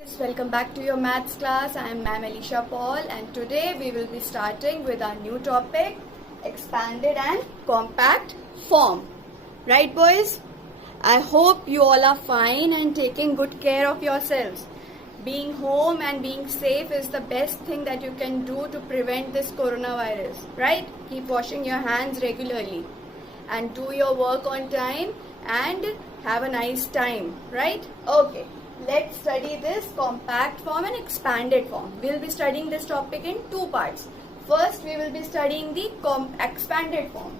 Welcome back to your maths class. I am Ma'am Alicia Paul and today we will be starting with our new topic, expanded and compact form. Right boys? I hope you all are fine and taking good care of yourselves. Being home and being safe is the best thing that you can do to prevent this coronavirus. Right? Keep washing your hands regularly and do your work on time and have a nice time. Right? Okay. Let's study this compact form and expanded form. We'll be studying this topic in two parts. First, we will be studying the expanded form.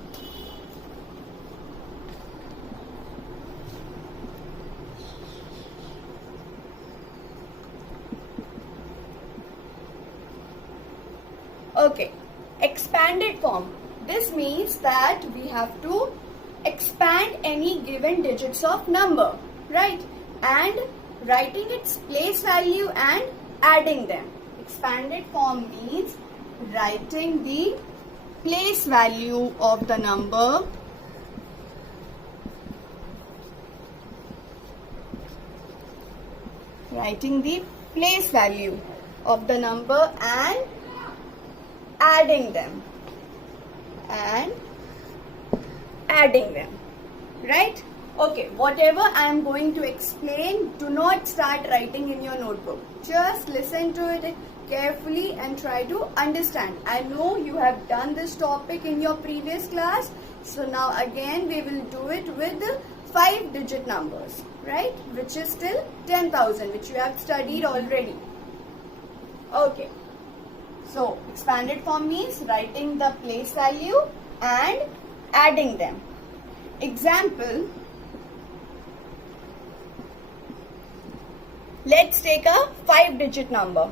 Okay, expanded form. This means that we have to expand any given digits of number, right? And writing its place value and adding them. Expanded form means writing the place value of the number and adding them right? Okay, whatever I am going to explain, do not start writing in your notebook. Just listen to it carefully and try to understand. I know you have done this topic in your previous class. So now again we will do it with 5-digit numbers, right? Which is still 10,000, which you have studied already. Okay. So expanded form means writing the place value and adding them. Example. Let's take a 5-digit number,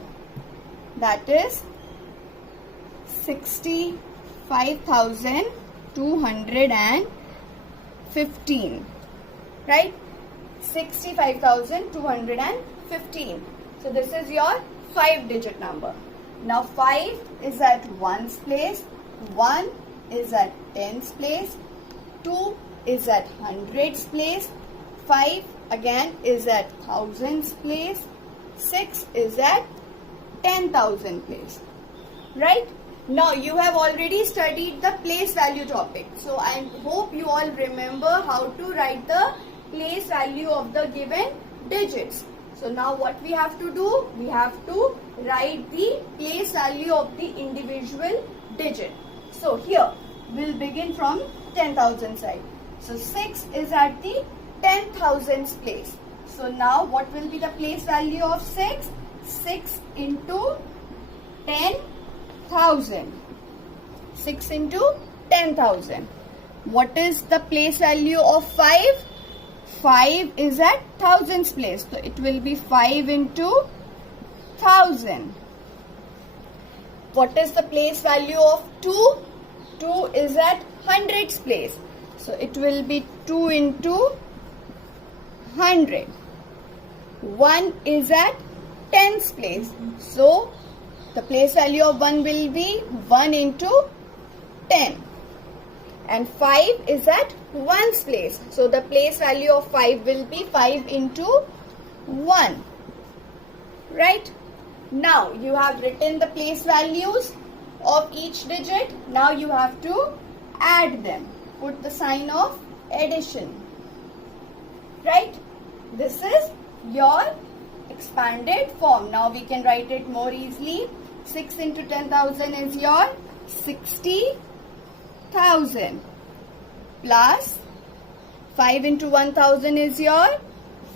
that is 65,215, right? 65,215. So this is your 5-digit number. Now 5 is at ones place, 1 is at tens place, 2 is at hundreds place, 5 again is at thousands place, 6 is at 10,000 place, right? Now you have already studied the place value topic. So I hope you all remember how to write the place value of the given digits. So now what we have to do? We have to write the place value of the individual digit. So here we'll begin from 10,000 side. So 6 is at the 10,000s place. So now what will be the place value of 6? 6 into 10,000. 6 into 10,000. What is the place value of 5? 5 is at thousands place. So it will be 5 into 1000. What is the place value of 2? 2 is at hundreds place. So it will be 2 into 100. 1 is at tens place. So the place value of 1 will be 1 into 10. And 5 is at ones place. So the place value of 5 will be 5 into 1. Right? Now you have written the place values of each digit. Now you have to add them. Put the sign of addition. Right? This is your expanded form. Now we can write it more easily. 6 into 10,000 is your 60,000 plus 5 into 1,000 is your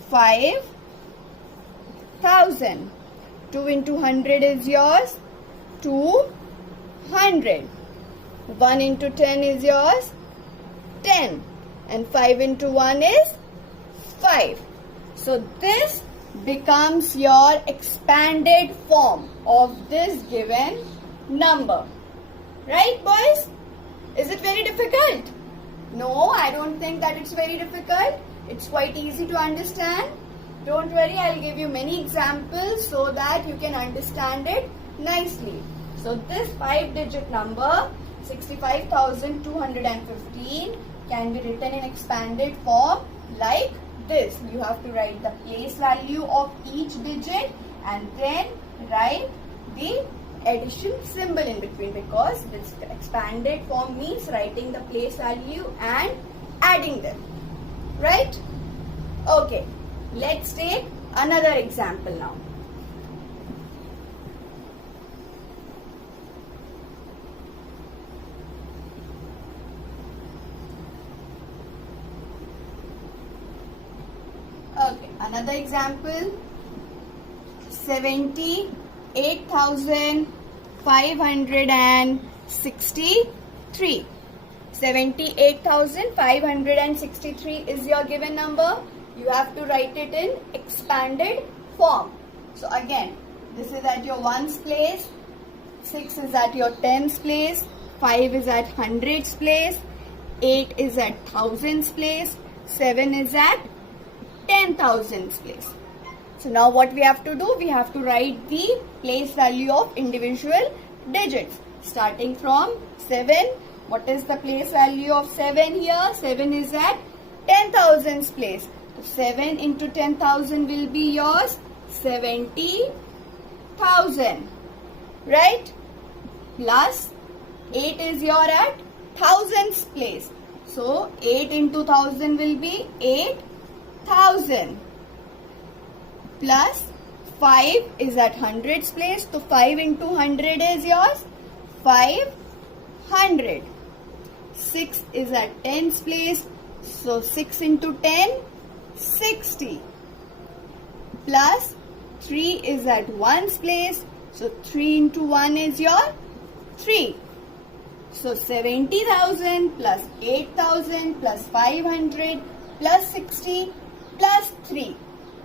5,000. 2 into 100 is yours 200. 1 into 10 is yours 10. And 5 into 1 is 5. So this becomes your expanded form of this given number. Right, boys? Is it very difficult? No, I don't think that it's very difficult. It's quite easy to understand. Don't worry, I'll give you many examples so that you can understand it nicely. So this 5-digit number, 65,215, can be written in expanded form like this. You have to write the place value of each digit and then write the addition symbol in between, because this expanded form means writing the place value and adding them. Right? Okay. Let's take another example now. Okay, another example, 78,563. 78,563 is your given number. You have to write it in expanded form. So again, this is at your ones place, 6 is at your tens place, 5 is at hundreds place, 8 is at thousands place, 7 is at 10,000s place. So now what we have to do? We have to write the place value of individual digits. Starting from 7. What is the place value of 7 here? 7 is at 10,000s place. So 7 into 10,000 will be yours 70,000. Right? Plus 8 is your at thousands place. So 8 into 1000 will be 8,000. Plus 5 is at hundreds place. So 5 into 100 is yours 500. 6 is at tens place. So 6 into 10, 60. Plus 3 is at ones place. So 3 into 1 is your 3. So 70,000 plus 8,000 plus 500 plus 60 plus 3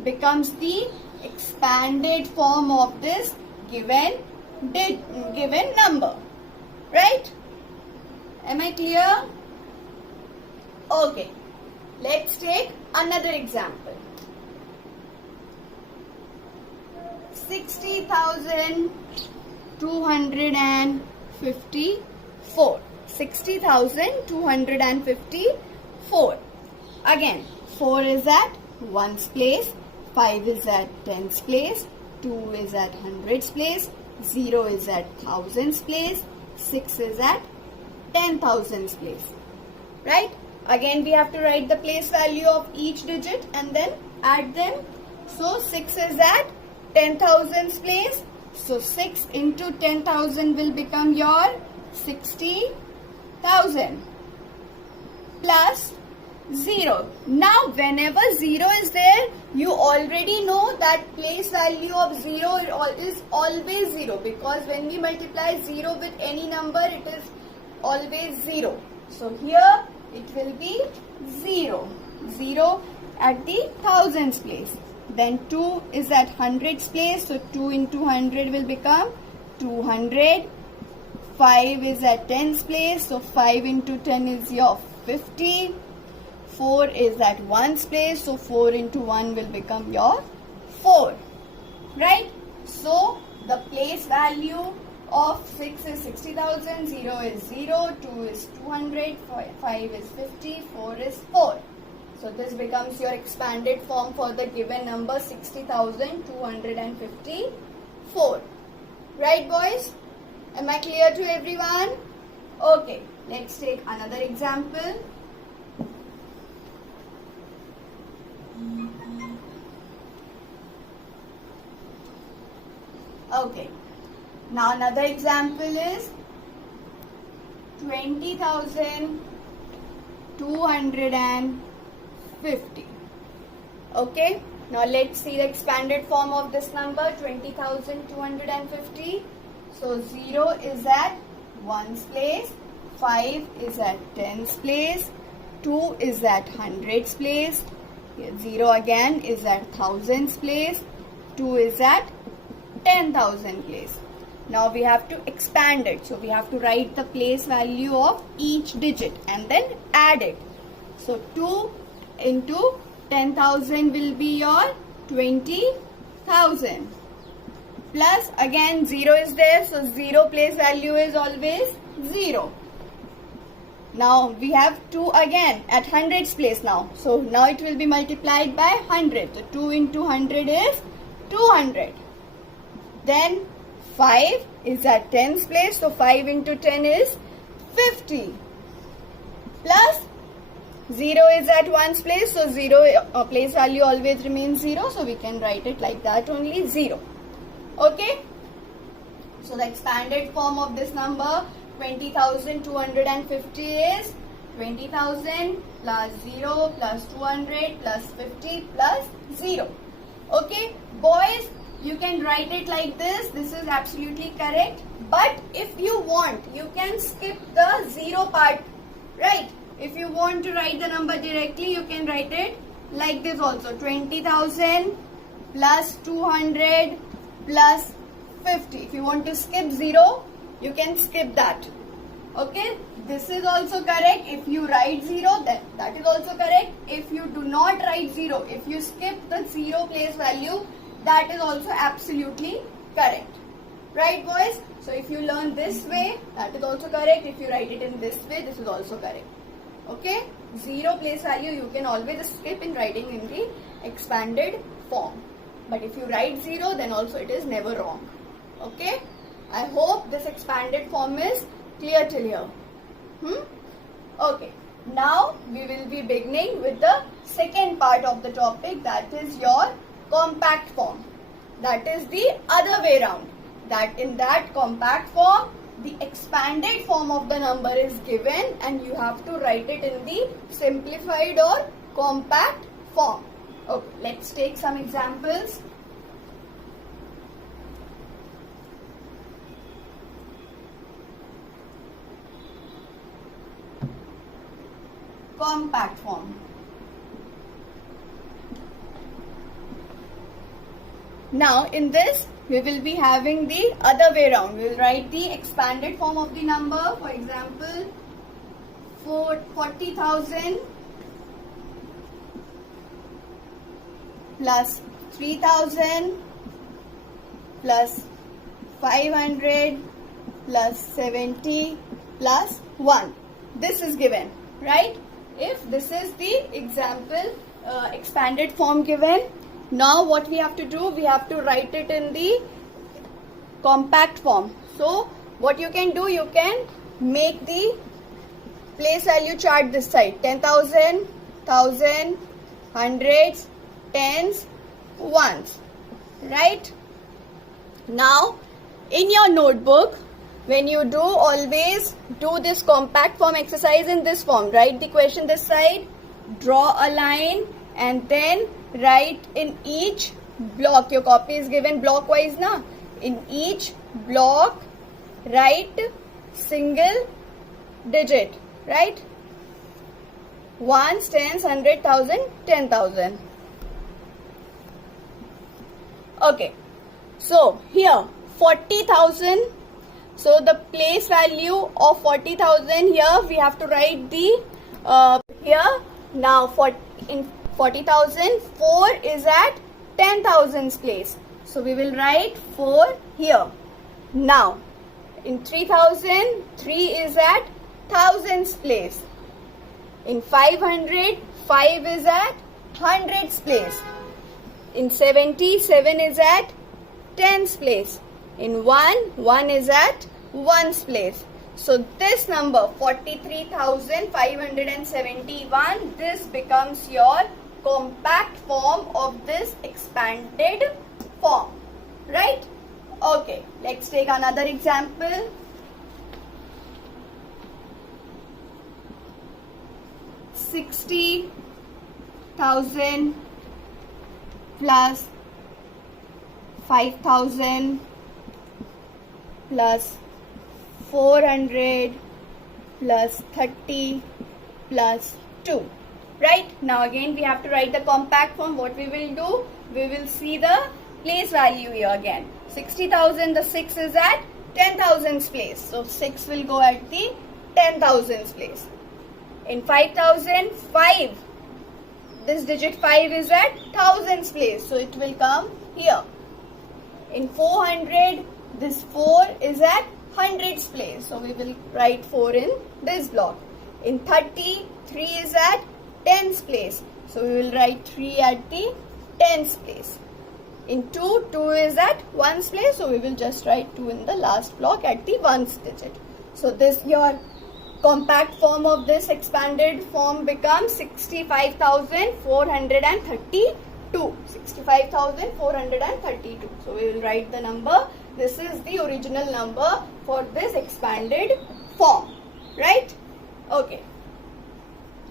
becomes the expanded form of this given number. Right? Am I clear? Okay. Let's take another example. 60,254. 60,254. Again, 4 is at ones place, 5 is at tens place, 2 is at hundreds place, 0 is at thousands place, 6 is at 10,000s place. Right? Again, we have to write the place value of each digit and then add them. So 6 is at 10,000s place. So 6 into 10,000 will become your 60,000 plus 0. Now whenever 0 is there, you already know that place value of 0 is always 0, because when we multiply 0 with any number, it is always 0. So here it will be 0. 0 at the thousands place. Then 2 is at hundreds place. So 2 into 100 will become 200. 5 is at tens place. So 5 into 10 is your 50. 4 is at ones place. So 4 into 1 will become your 4. Right? So the place value of 6 is 60,000, 0 is 0, 2 is 200, 5 is 50, 4 is 4. So this becomes your expanded form for the given number 60,254. Right, boys? Am I clear to everyone? Okay, let's take another example. Okay. Now another example is 20,250. Okay. Now let's see the expanded form of this number 20,250. So 0 is at ones place, 5 is at tens place, 2 is at hundreds place, 0 again is at thousands place, 2 is at 10,000 place. Now we have to expand it. So we have to write the place value of each digit and then add it. So 2 into 10,000 will be your 20,000. Plus again 0 is there. So 0 place value is always 0. Now we have 2 again at hundreds place now. So now it will be multiplied by 100. So 2 into 100 is 200. Then 5 is at tens place. So 5 into 10 is 50. Plus 0 is at ones place. So 0 place value always remains 0. So we can write it like that only, 0. Okay. So the expanded form of this number 20,250 is 20,000 plus 0 plus 200 plus 50 plus 0. Okay, boys, you can write it like this. This is absolutely correct. But if you want, you can skip the 0 part, right? If you want to write the number directly, you can write it like this also. 20,000 plus 200 plus 50. If you want to skip 0, you can skip that. Okay, this is also correct. If you write 0, then that is also correct. If you do not write 0, if you skip the 0 place value, that is also absolutely correct. Right, boys? So if you learn this way, that is also correct. If you write it in this way, this is also correct. Okay, 0 place value you can always skip in writing in the expanded form. But if you write 0, then also it is never wrong. Okay, I hope this expanded form is clear till here. Okay, now we will be beginning with the second part of the topic, that is your compact form. That is the other way round. That in that compact form, the expanded form of the number is given and you have to write it in the simplified or compact form. Okay, let's take some examples. Compact form. Now in this we will be having the other way round. We will write the expanded form of the number. For example, 40,000 plus 3,000 plus 500 plus 70 plus 1. This is given, right? If this is the example expanded form given, now what we have to do, we have to write it in the compact form. So what you can do, you can make the place value chart this side. 10,000, 1,000, hundreds, tens, ones. Right? Now in your notebook, when you do, always do this compact form exercise in this form. Write the question this side, draw a line, and then write in each block. Your copy is given block wise na. In each block, write single digit, right? Ones, tens, 100,000, 10,000. Okay, so here 40,000. So the place value of 40,000 here we have to write the here. Now in 40,000, 4 is at 10,000's place. So we will write 4 here. Now in 3,000, 3 is at thousands place. In 500, 5 is at hundreds place. In 70, 7 is at tens place. In 1, 1 is at ones place. So this number 43,571, this becomes your compact form of this expanded form, right? Okay, let's take another example. $60,000 plus 5,000 plus 400 plus 30 plus 2. Right? Now again we have to write the compact form. What we will do? We will see the place value here again. 60,000, the 6 is at 10,000's place. So 6 will go at the 10,000's place. In 5,000, 5. This digit 5 is at thousands place. So it will come here. In 400, this 4 is at hundreds place. So we will write 4 in this block. In 30, 3 is at tens place. So we will write 3 at the tens place. In 2, 2 is at ones place. So we will just write 2 in the last block at the ones digit. So this your compact form of this expanded form becomes 65,432. 65,432. So we will write the number. This is the original number for this expanded form. Right? Okay.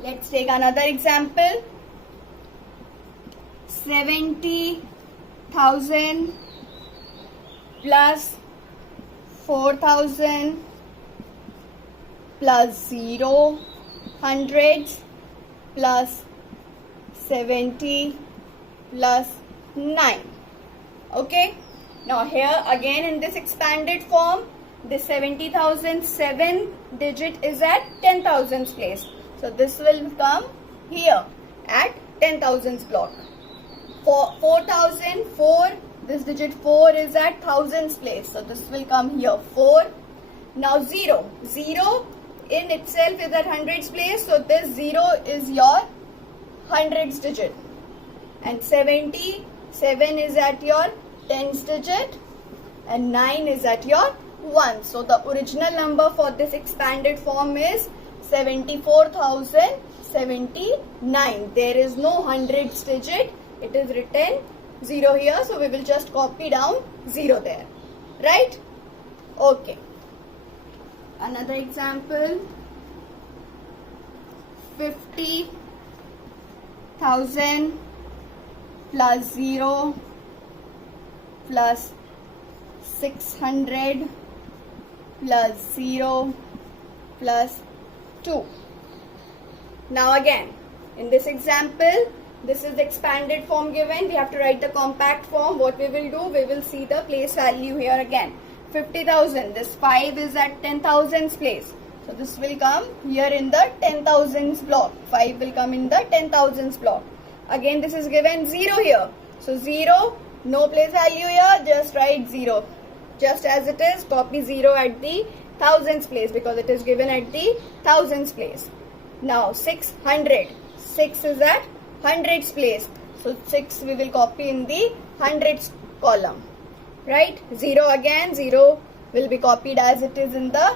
Let's take another example. 70,000 plus 4,000 plus 0 hundreds plus 70 plus 9. Okay. Now here again in this expanded form, this 70,000 7 digit is at 10,000s place. So this will come here at 10,000s block. For 4,004, this digit 4 is at thousands place. So this will come here 4. Now 0. 0 in itself is at hundreds place. So this 0 is your hundreds digit. And 77 is at your tens digit. And 9 is at your 1. So the original number for this expanded form is 74,079. There is no hundreds digit. It is written 0 here. So we will just copy down 0 there. Right? Okay. Another example. 50,000 plus 0 plus 600 plus 0 plus 2. Now again, in this example, this is the expanded form given. We have to write the compact form. What we will do, we will see the place value here again. 50,000, this 5 is at 10,000s place. So this will come here in the 10,000s block. 5 will come in the 10,000s block. Again, this is given 0 here. So 0, no place value here, just write 0. Just as it is, copy 0 at the thousands place because it is given at the thousands place. Now 600, 6 is at hundreds place. So 6 we will copy in the hundreds column. Right? 0 again, 0 will be copied as it is in the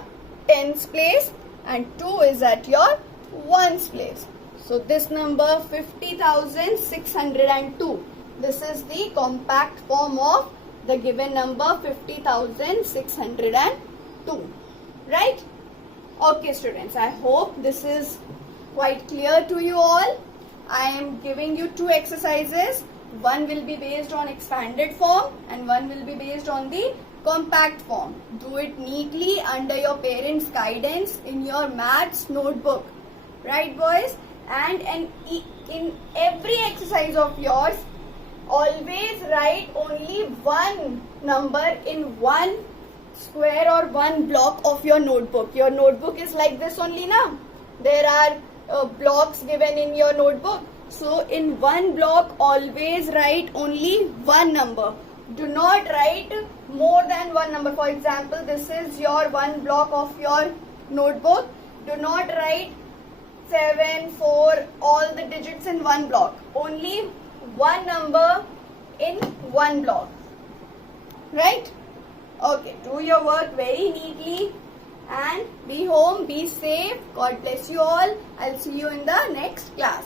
tens place. And 2 is at your ones place. So this number 50,602. This is the compact form of the given number 50,602. Right? Okay students, I hope this is quite clear to you all. I am giving you 2 exercises. One will be based on expanded form and one will be based on the compact form. Do it neatly under your parents' guidance in your maths notebook. Right boys? And in every exercise of yours, always write only one number in one square or one block of your notebook. Your notebook is like this only now. There are blocks given in your notebook. So in one block, always write only one number. Do not write more than one number. For example, this is your one block of your notebook. Do not write 7, 4, all the digits in one block. Only one number in one block. Right? Okay, do your work very neatly and be home, be safe. God bless you all. I'll see you in the next class.